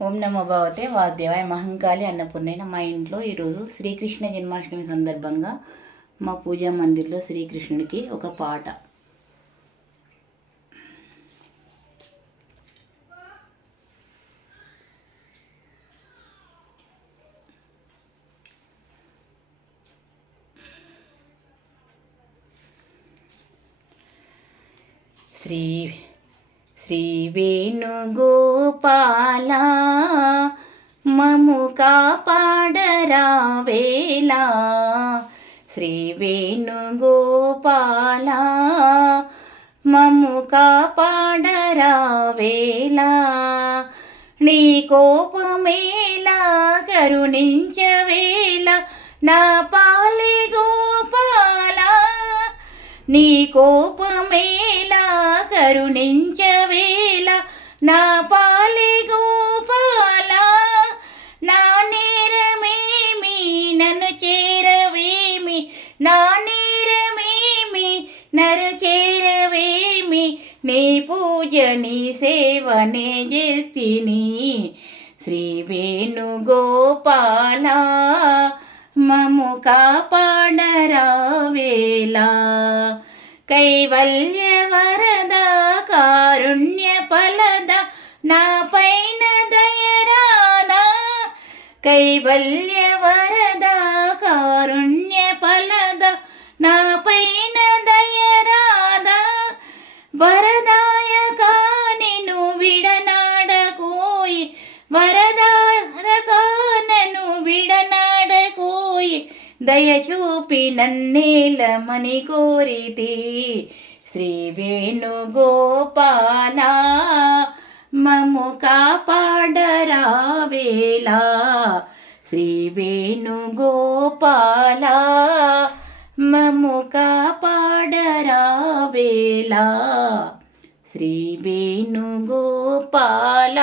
ఓం నమో భగవతే వాద్యవాయ మహంకాళి అన్నపూర్ణైన మా ఇంట్లో ఈరోజు శ్రీకృష్ణ జన్మాష్టమి సందర్భంగా మా పూజా మందిర్లో శ్రీకృష్ణుడికి ఒక పాట. శ్రీ వేణుగోపాల మము కాపాడరావేలా. శ్రీ వేణుగోపాల మము కాపాడరావేలా. నీ కోపమేలా కరుణించవేల నా పాలి గోపాల. నీ కోపమేలా కరుణించవేల నా పాలి గోపాల. నా నేరమేమి నన్ను చేరవేమి, నా నేరమేమి నన్ను చేరవేమి. నీ పూజ నీ సేవనే చేస్తిని. శ్రీ వేణుగోపాల మము కాపాడరావేలా. కైవల్య వరద కారుణ్య ఫలద నా పైన దయరాదా. కైవల్య వరద కారుణ్య ఫలద నా పైన దయరాదా. వరదాయక నిన్ను విడనాడకోయి, వరదాయక నన్ను విడనాడకోయి. దయచూపి నన్నేలమని కోరితి. శ్రీ వేణుగోపాల మము కాపాడరావేలా. శ్రీ వేణుగోపాల మము కాపాడరావేలా. శ్రీ వేణుగోపాల.